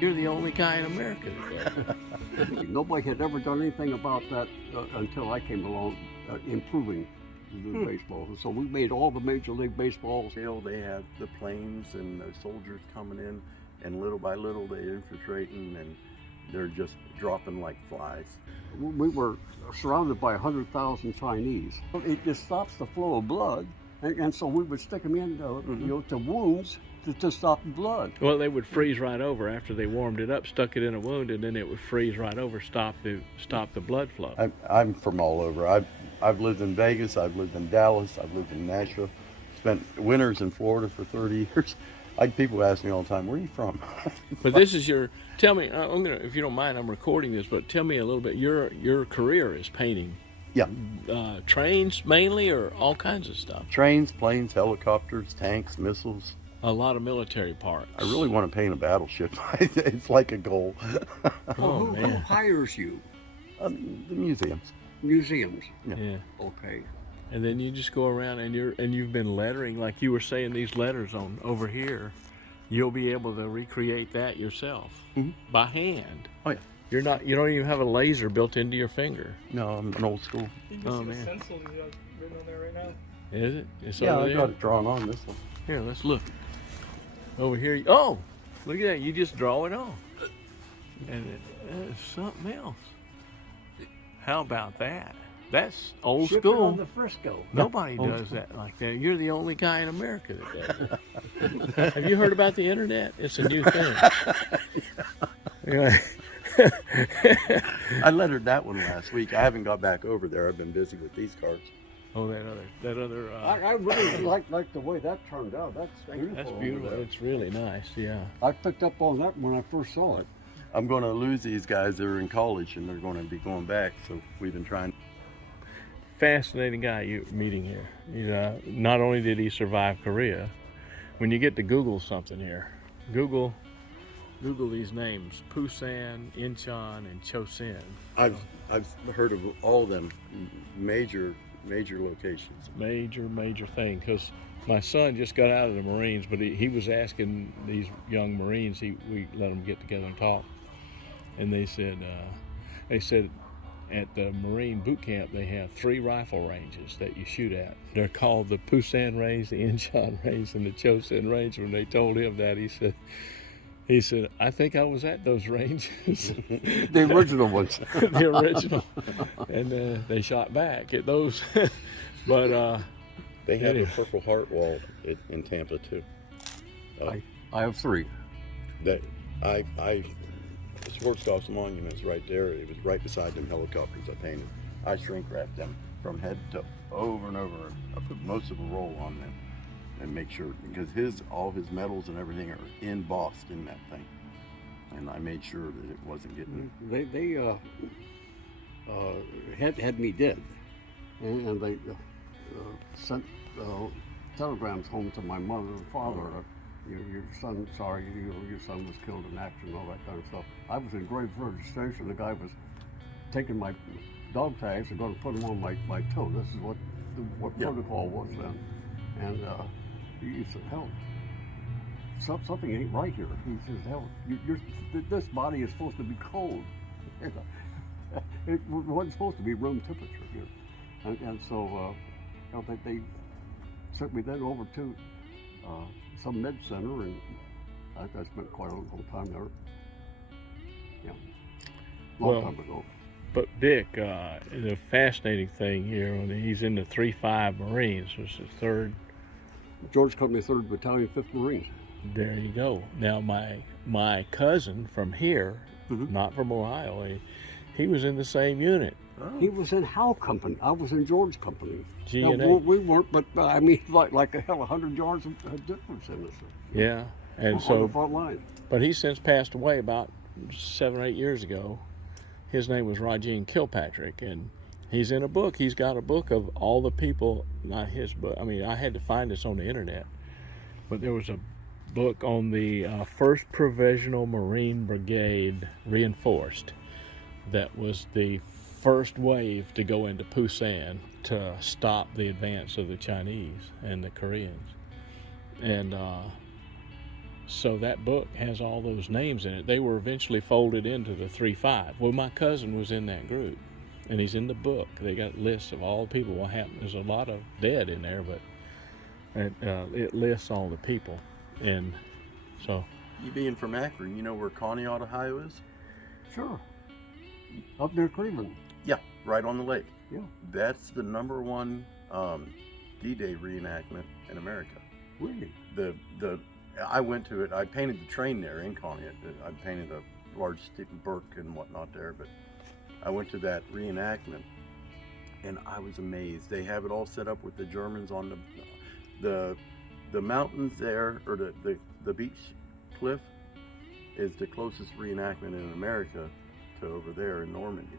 You're the only guy in America that does. Nobody had ever done anything about that until I came along, improving the baseball. So we made all the Major League Baseballs. You know, they had the planes and the soldiers coming in, and little by little they're infiltrating, and they're just dropping like flies. We were surrounded by 100,000 Chinese. It just stops the flow of blood, and so we would stick them in, to wounds to stop the blood. Well, they would freeze right over after they warmed it up, stuck it in a wound, and then it would freeze right over, stop the blood flow. I'm from all over. I've lived in Vegas, I've lived in Dallas, I've lived in Nashville, spent winters in Florida for 30 years. People ask me all the time, where are you from? But this is tell me, I'm gonna, if you don't mind, I'm recording this, but tell me a little bit, your career is painting. Yeah. Trains mainly, or all kinds of stuff? Trains, planes, helicopters, tanks, missiles. A lot of military parts. I really want to paint a battleship. It's like a goal. Who hires you? The museums. Museums. Yeah. Okay. And then you just go around and you've been lettering, like you were saying, these letters on over here. You'll be able to recreate that yourself by hand. Oh yeah. You don't even have a laser built into your finger. No, I'm an old school. You can see the stencil you got written on there right now. Is it? It's yeah, over I there? got it drawn on this one. Here, let's look. Over here. Oh, look at that. You just draw it on. And it's something else. How about that? That's old Ship school. it on the Frisco. Nobody does that like that. You're the only guy in America that does it. Have you heard about the internet? It's a new thing. I lettered that one last week. I haven't got back over there. I've been busy with these cards. Oh, that other. I really like the way that turned out. That's beautiful. That's beautiful. It's really nice. Yeah. I picked up on that when I first saw it. I'm going to lose these guys. They're in college and they're going to be going back. So we've been trying. Fascinating guy you're meeting here. Not only did he survive Korea, when you get to Google something here, Google these names: Busan, Incheon, and Chosin. I've heard of all of them major locations. Major thing, because my son just got out of the Marines, but he was asking these young Marines, we let them get together and talk, and they said at the Marine boot camp they have 3 rifle ranges that you shoot at. They're called the Busan range, the Incheon range, and the Chosin range. When they told him that, he said, I think I was at those ranges. The original ones. The original. And they shot back at those. But they have a Purple Heart wall in Tampa too. I have 3. That the Schwarzkopf's monument is right there. It was right beside them helicopters I painted. I shrink wrapped them from head to over and over. I put most of a roll on them and make sure, because all his medals and everything are embossed in that thing, and I made sure that it wasn't getting. They had me dead, and they sent telegrams home to my mother and father. Your son, sorry, your son was killed in action, all that kind of stuff. I was in grave registration. The guy was taking my dog tags and going to put them on my toe. This is what protocol was then, and. He said, hell, something ain't right here. He says, hell, this body is supposed to be cold. It wasn't supposed to be room temperature here. And so they sent me then over to some med center, and I spent quite a long time there. Yeah, long time ago. But Dick, the fascinating thing here, when he's in the 3-5 Marines, was the 3rd. Georgia Company 3rd Battalion, 5th Marines. There you go. Now my cousin from here, not from Ohio, he was in the same unit. Oh. He was in Howe Company. I was in George Company. G&A. Now, we weren't, but I mean, like a hell, 100 yards of difference in us. Yeah, and on so. the front line. But he's since passed away about 7 or 8 years ago. His name was Rajeen Kilpatrick, and he's in a book. He's got a book of all the people, not his book. I mean, I had to find this on the internet. But there was a book on the 1st Provisional Marine Brigade Reinforced that was the first wave to go into Busan to stop the advance of the Chinese and the Koreans. And So that book has all those names in it. They were eventually folded into the 3-5. Well, my cousin was in that group, and he's in the book. They got lists of all the people. What happened? There's a lot of dead in there, but it lists all the people. And so, You being from Akron, you know where Conneaut, Ohio is? Sure. Up near Cleveland. Yeah, right on the lake. Yeah. That's the #1 D-Day reenactment in America. Really? I went to it. I painted the train there in Conneaut. I painted a large Burke and whatnot there, but I went to that reenactment, and I was amazed. They have it all set up with the Germans on the mountains there, or the beach cliff is the closest reenactment in America to over there in Normandy.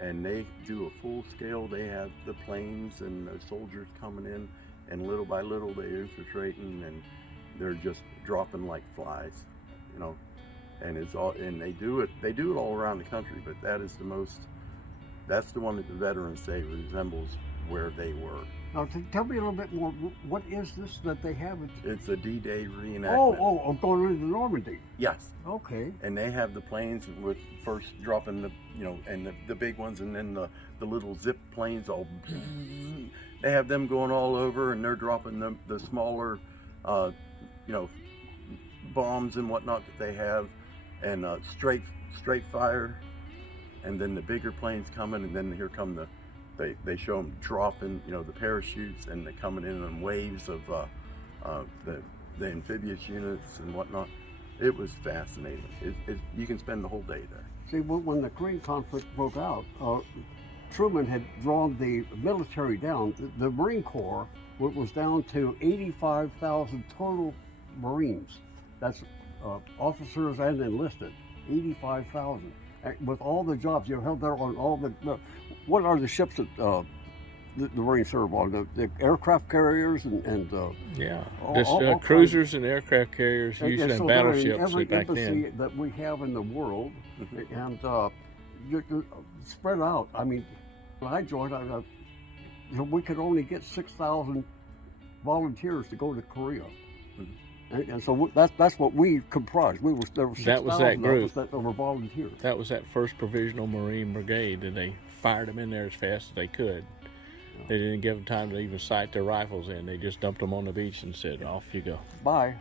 And they do a full scale. They have the planes and the soldiers coming in, and little by little they're infiltrating, and they're just dropping like flies, you know. And it's all, and they do it all around the country, but that's the one that the veterans say resembles where they were. Now, tell me a little bit more. What is this that they have? It's a D-Day reenactment. Oh, going into Normandy. Yes. Okay. And they have the planes with first dropping the, you know, and the big ones, and then the little zip planes all, they have them going all over, and they're dropping the smaller, you know, bombs and whatnot that they have, and straight fire, and then the bigger planes coming, and then here come they show them dropping, you know, the parachutes, and they're coming in waves of the amphibious units and whatnot. It was fascinating. You can spend the whole day there. See, when the Korean conflict broke out, Truman had drawn the military down. The Marine Corps was down to 85,000 total Marines. That's officers and enlisted. 85,000. With all the jobs you held there on all the, what are the ships that the Marines serve on? The aircraft carriers and yeah, all cruisers and aircraft carriers, usually so battleships every back embassy then. that we have in the world, and you're spread out. I mean, when I joined, we could only get 6,000 volunteers to go to Korea. And so that's what we comprised. There were 6,000 that group of us that were volunteers. That was that 1st Provisional Marine Brigade, and they fired them in there as fast as they could. They didn't give them time to even sight their rifles in. They just dumped them on the beach and said, "Off you go." Bye.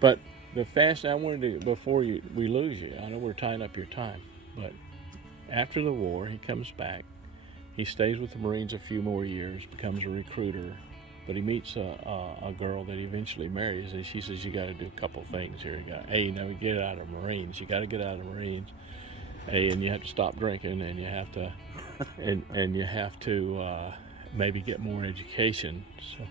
But I wanted to, before we lose you, I know we're tying up your time, but after the war, he comes back. He stays with the Marines a few more years, becomes a recruiter. But he meets a girl that he eventually marries, and she says, "You got to do a couple things here. You got, get out of the Marines. You got to get out of the Marines. And you have to stop drinking, and you have to, and you have to maybe get more education." So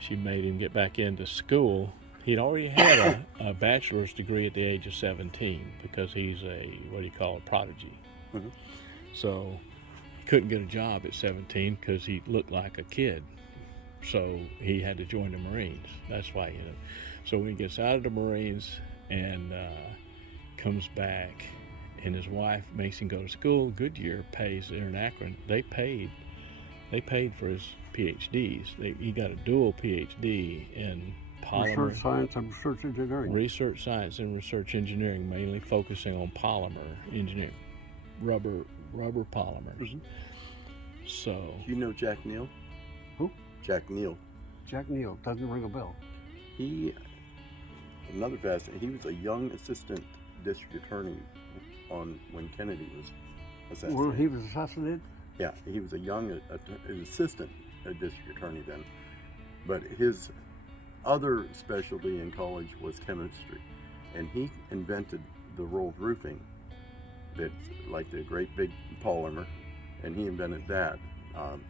she made him get back into school. He'd already had a bachelor's degree at the age of 17 because he's a prodigy. Mm-hmm. So he couldn't get a job at 17 because he looked like a kid. So he had to join the Marines. That's why, you know. So when he gets out of the Marines and comes back, and his wife makes him go to school, Goodyear pays there in Akron. They paid for his PhDs. He got a dual PhD in polymer. Research science and research engineering. Research science and research engineering, mainly focusing on polymer engineering, rubber polymers. Mm-hmm. So. Do you know Jack Neal? Who? Jack Neal. Jack Neal, doesn't ring a bell. Another fascinating, he was a young assistant district attorney when Kennedy was assassinated. Well, he was assassinated? Yeah, he was a young assistant district attorney then. But his other specialty in college was chemistry. And he invented the rolled roofing that's like the great big polymer, and he invented that.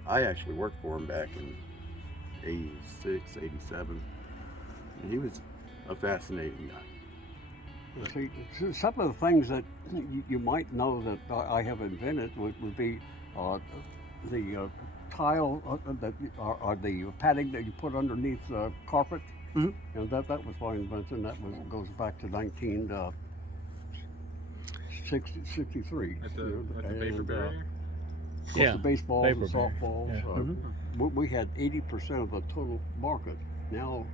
I actually worked for him back in 86, 87, and he was a fascinating guy. See, some of the things that you might know that I have invented would be the tile, or the padding that you put underneath the carpet. Mm-hmm. And that was my invention. That goes back to 1963. At the paper barrier? Yeah, the baseballs and paper barrier. softballs. Yeah. We had 80% of the total market. Now,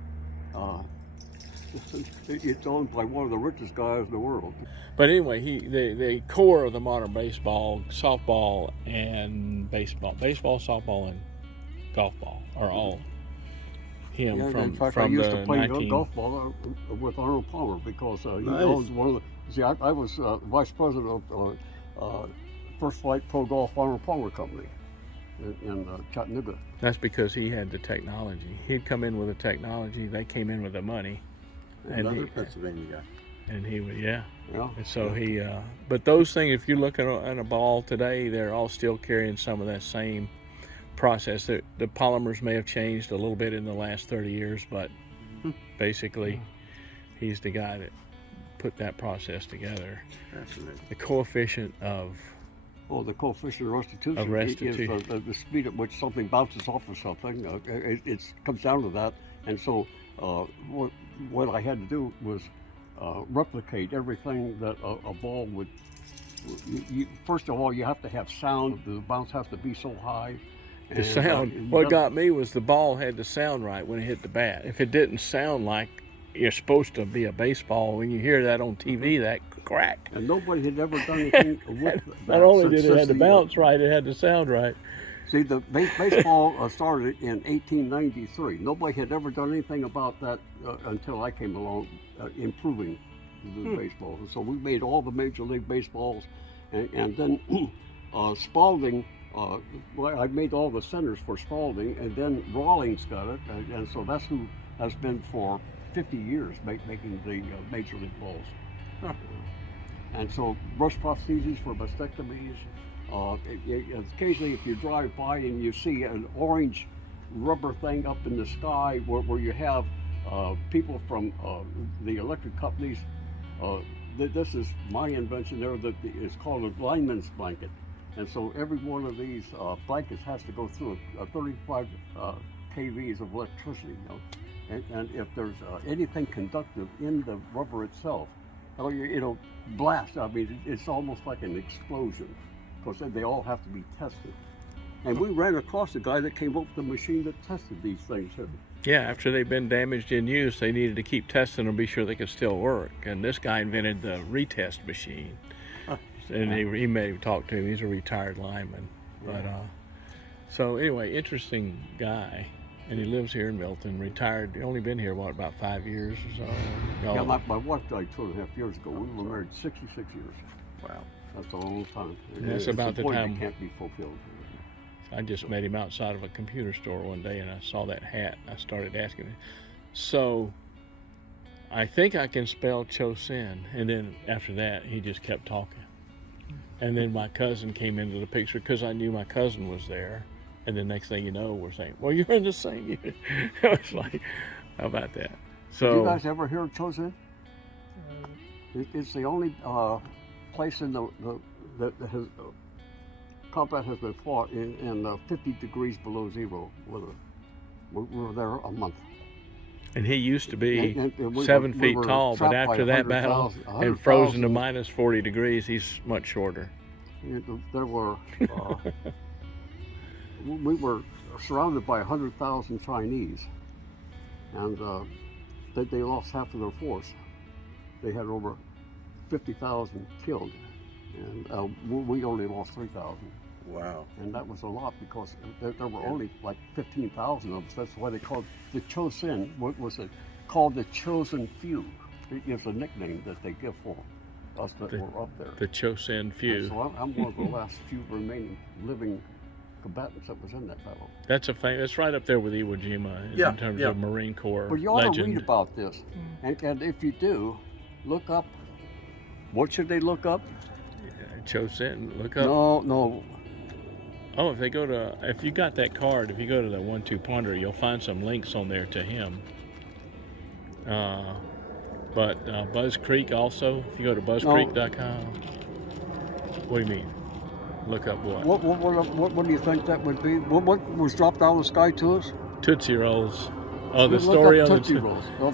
It's owned by one of the richest guys in the world. But anyway, the core of the modern baseball, softball, and baseball, softball, and golf ball are all him Yeah, from in fact, from I used the to play 19. golf ball with Arnold Palmer because he Nice. owns one of the. See, I was vice president of First Flight Pro Golf Arnold Palmer Company in Chattanooga. That's because he had the technology. He'd come in with the technology. They came in with the money, and Another he, Pennsylvania guy. and he would yeah. Yeah. And so he, but those things, if you look at a ball today, they're all still carrying some of that same process. The polymers may have changed a little bit in the last 30 years, but basically, he's the guy that put that process together. Fascinating. The coefficient of Oh, the coefficient of restitution, Of restitution. is the speed at which something bounces off of something. It comes down to that. And so what I had to do was replicate everything that a ball would. First of all, you have to have sound. The bounce has to be so high. the And, sound. What got me was the ball had to sound right when it hit the bat. If it didn't sound like you're supposed to be a baseball, when you hear that on TV, that crack. And nobody had ever done anything with that. Not only since- did it have to since the- bounce right, it had to sound right. See, the baseball started in 1893. Nobody had ever done anything about that until I came along, improving the baseball. And so we made all the Major League Baseballs, and then Spalding. Well, I made all the centers for Spalding, and then Rawlings got it, and so that's who has been for 50 years making the Major League balls. And so brush prostheses for mastectomies. Occasionally, if you drive by and you see an orange rubber thing up in the sky where you have people from the electric companies, this is my invention there, that is called a lineman's blanket. And so every one of these blankets has to go through a 35 kVs of electricity. You know? And if there's anything conductive in the rubber itself, it'll blast. I mean, it's almost like an explosion, because they all have to be tested. And we ran across a guy that came up with the machine that tested these things. Yeah, after they've been damaged in use, they needed to keep testing them to be sure they could still work. And this guy invented the retest machine. And he may have talked to him. He's a retired lineman. But so anyway, interesting guy. And he lives here in Milton, retired. Only been here, what, about 5 years or so? No. Yeah, my wife died 2.5 years ago. We were married 66 years. Wow. That's a long time. And that's It's about a the point time- that can't be fulfilled. I just met him outside of a computer store one day, and I saw that hat. I started asking him. So I think I can spell Chosin. And then after that, he just kept talking. And then my cousin came into the picture because I knew my cousin was there. And the next thing you know, we're saying, well, you're in the same unit. It was like, how about that? Did So you guys ever hear of Chosin? It's the only place in that has combat has been fought in 50 degrees below zero weather. We were there a month. and he used to be And we 7 were- feet we were tall, but trapped by after that battle 100,000 and frozen to 100,000. minus 40 degrees, he's much shorter. There were we were surrounded by 100,000 Chinese, and they lost half of their force. They had over 50,000 killed, and we only lost 3,000. Wow. And that was a lot because there were only like 15,000 of us. That's why they called the Chosin. What was it called? The Chosen Few. It is a nickname that they give for us that were up there. The Chosin Few. So I'm one of the last few remaining living combatants that was in that battle. That's it's right up there with Iwo Jima Yeah, in terms yeah. of Marine Corps But you ought legend. to read about this, and if you do, look up. What should they look up? Chosin, look up. No. Oh, if you got that card, if you go to the 1-2 Ponder, you'll find some links on there to him. But Buzz Creek also, if you go to buzzcreek.com. What do you mean? Look up what? What do you think that would be? What was dropped out of the sky to us? Tootsie Rolls. Oh, the Look story up on Tootsie the Rolls. Well,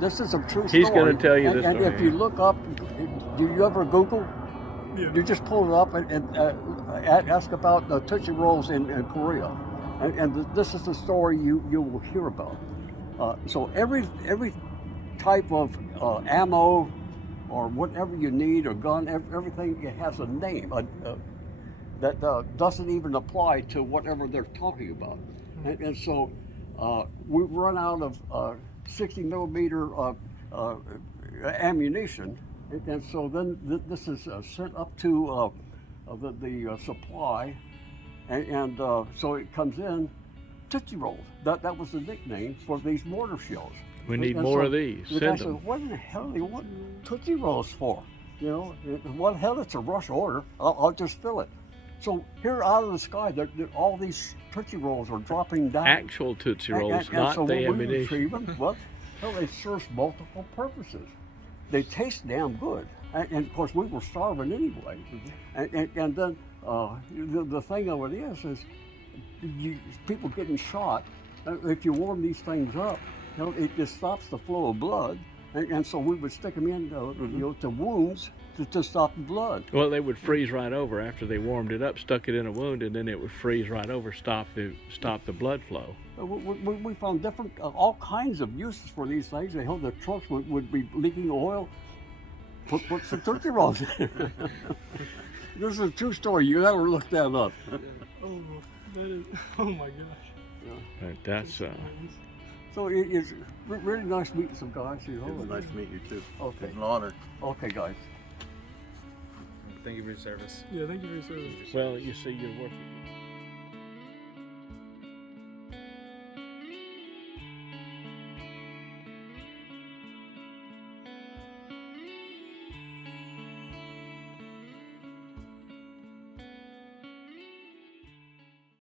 this is a true story. He's gonna tell you and, the and story. if you look up, do you ever Google? Yeah. You just pull it up and ask about the Tootsie Rolls in Korea, and this is the story you will hear about. So every type of ammo or whatever you need, or gun, everything, it has a name that doesn't even apply to whatever they're talking about. And so we run out of 60 millimeter ammunition, and so then this is sent up to the supply, and so it comes in Tootsie Rolls. That was the nickname for these mortar shells. We need And more so of these. the guy Send said, them. what in the hell do you want Tootsie Rolls for? You know, what the hell, it's a rush order. I'll just fill it. So here out of the sky, all these Tootsie Rolls are dropping down. Actual Tootsie Rolls, And not so the when we ammunition. retrieve them, well, they serve multiple purposes. They taste damn good. And of course, we were starving anyway. And then the thing of it is people getting shot. If you warm these things up, you know, it just stops the flow of blood. And so we would stick them in, you know, to wounds to stop the blood. Well, they would freeze right over after they warmed it up, stuck it in a wound, and then it would freeze right over, stop the blood flow. We found different, all kinds of uses for these things. They held the trucks would be leaking oil. Put some Tootsie Rolls in. This is a true story. You gotta look that up. Oh, that is, oh my gosh. But that's So it's really nice meeting some guys. You know. It was nice to meet you too. Okay. It's an honor. Okay, guys. Thank you for your service. Yeah, thank you for your service. well, you see, you're working.